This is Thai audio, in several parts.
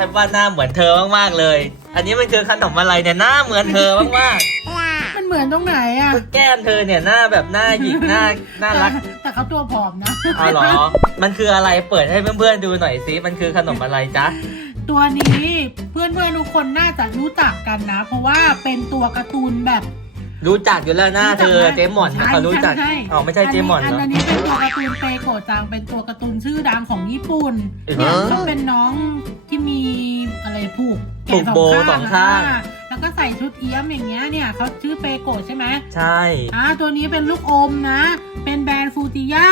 ทบว่าหน้าเหมือนเธอมากๆเลย อันนี้มันคือขนมอะไรเนี่ยหน้าเหมือนเธอมากมันเหมือนตรงไหนอะ ๆแก้มเธอเนี่ยหน้าแบบหน้าหยิกหน้าน่ารักแต่แต่เขาตัวผอมนะ เอาเหรอ มันคืออะไรเปิดให้เพื่อนๆดูหน่อยสิมันคือขนมอะไรจ๊ะตัวนี้เพื่อนเพื่อนๆทุกคนน่าจะรู้จักกันนะ เพราะว่าเป็นตัวการ์ตูนแบบรู้จักอยู่แล้วหน้าเธอรู้จักไหมเจมอนนะเขารู้จักใช่อ๋อไม่ใช่เจมอนเหรอ อันนี้เป็นตัวการ์ตูนเปโกะจังเป็นตัวการ์ตูนชื่อดังของญี่ปุ่นเออเนี่ยเขาเป็นน้องที่มีอะไร ผูกแขผูนกโบว์สสอองงข้าข้างงอะแล้วก็ใส่ชุดเอี้ยมอย่างเงี้ยเนี่ยเขาชื่อเปโกะใช่ไหมใช่ อ่าตัวนี้เป็นลูกอมนะ เป็นแบรนด์ฟูติย่า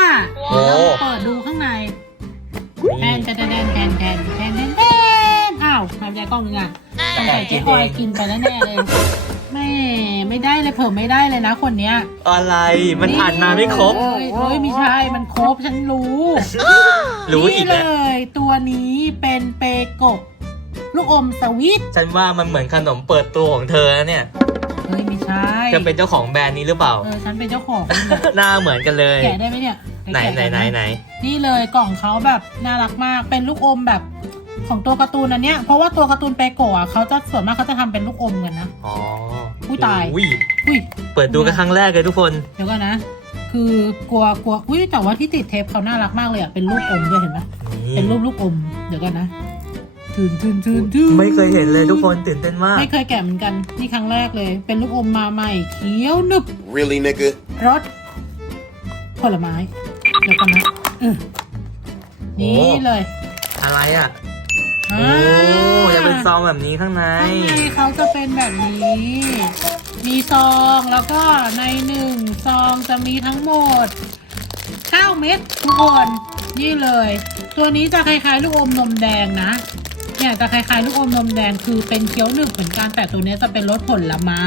โอ้เปิดดูข้างในแทนี่นแทนแทนแทนแทนแทนแทนแทนอ้าวทำใจกล้องนึงอะสงสัยเจ๊ออยกินไปแล้วแน่เลยไม่ไม่ได้เลยเพิ่มไม่ได้เลยนะคนเนี้ย อะไรมันอ่านมาไม่ครบเอ้ยเอ้ยไม่ใช่ มันครบ ฉันรู้รู้อีกนี่แล้วเลยตัวนี้เป็นเปโกะ ลูกอมสวิตฉันว่ามันเหมือนขนมเปิดตัวของเธอนะเนี่ยเฮ้ยไม่ใช่เธอเป็นเจ้าของแบรนด์นี้หรือเปล่า เออฉันเป็นเจ้าของหน้าเหมือนกันเลย แกะได้ไหมเนี่ยไหนแกะไหนด้ไหนไหนนี่เลยกล่องเขาแบบน่ารักมากเป็นลูกอมแบบของตัวการ์ตูนอันเนี้ยเพราะว่าตัวการ์ตูนเปโกะอะเขาจะส่วนมากเขาจะทำเป็นลูกอมกันนะอ๋ออุ๊ยตายอุ้ยอุ้ยเปิดดูกันครั้งแรกเลยทุกคนเดี๋ยวก่อนนะ คือกลัวกลัวอุ้ยแต่ว่าที่ติดเทปเขาน่ารักมากเลยอะเป็นรูปอมด้วยเห็นปะนี่เป็นรูปลูกอมเดี๋ยวก่อนนะ ทืนทืนทืนทืนไม่เคยเห็นเลยทุกคนตื่นเต้นมาก ไม่เคยแกะเหมือนกัน นี่ครั้งแรกเลย เป็นลูกอมมาใหม่เขียวหนึบ Really, nigga? รสผลไม้เดี๋ยวกันนะอืมนี่เลยอะไรอะโอ้อ่าจะเป็นซองแบบนี้ข้างในข้างในเขาจะเป็นแบบนี้ มีซองแล้วก็ในหนึ่งซองจะมีทั้งหมด9เม็ดทุกคนนี่เลย ตัวนี้จะคล้ายๆลูกอมนมแดงนะ เนี่ยจะคล้ายๆลูกอมนมแดงคือเป็นเคี้ยวหนึบเหมือนกันแต่ตัวนี้จะเป็นรสผลไม้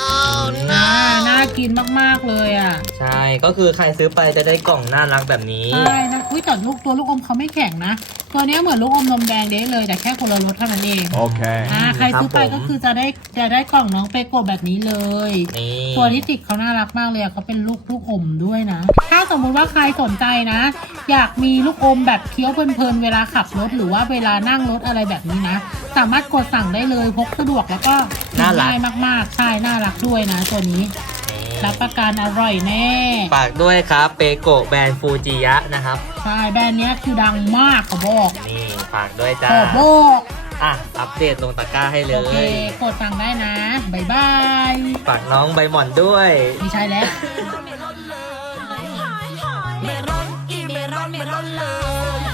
อ่าน่ากินมากๆเลยอะใช่ก็คือใครซื้อไปจะได้กล่องน่ารักแบบนี้ใช่นะอุ้ยแต่ลูกตัวลูกอมเขาไม่แข็งนะตัวเนี้ยเหมือนลูกอมนมแดงเด้เลยแต่แค่คนละรสเท่านั้นเอง Okay. อ่าใครซื้อไปครับผมก็คือจะได้จะได้กล่องน้องเปโกะแบบนี้เลยนี่ตัวที่ติดเขาน่ารักมากเลยอะเขาเป็นลูกลูกอมด้วยนะ ถ้าสมมุติว่าใครสนใจนะ อยากมีลูกอมแบบเคี้ยวเพลินๆเวลาขับรถหรือว่าเวลานั่งรถอะไรแบบนี้นะ สามารถกดสั่งได้เลยพกสะดวกแล้วก็กินง่ายมากๆใช่น่ารักด้วยนะตัวนี้ รับประกันอร่อยแน่ ฝากด้วยครับเปโกะแบรนด์ฟูจิยะนะครับ ใช่แบรนด์เนี้ยคือดังมากขอบอกนี่ฝากด้วยจ้าขอบอกอะอัปเดตลงตะกร้าให้เลโอเคย กดสั่งได้นะบ๊ายบายฝากน้องใบหม่อนด้วย ไม่ใช่แล้ว Meron me.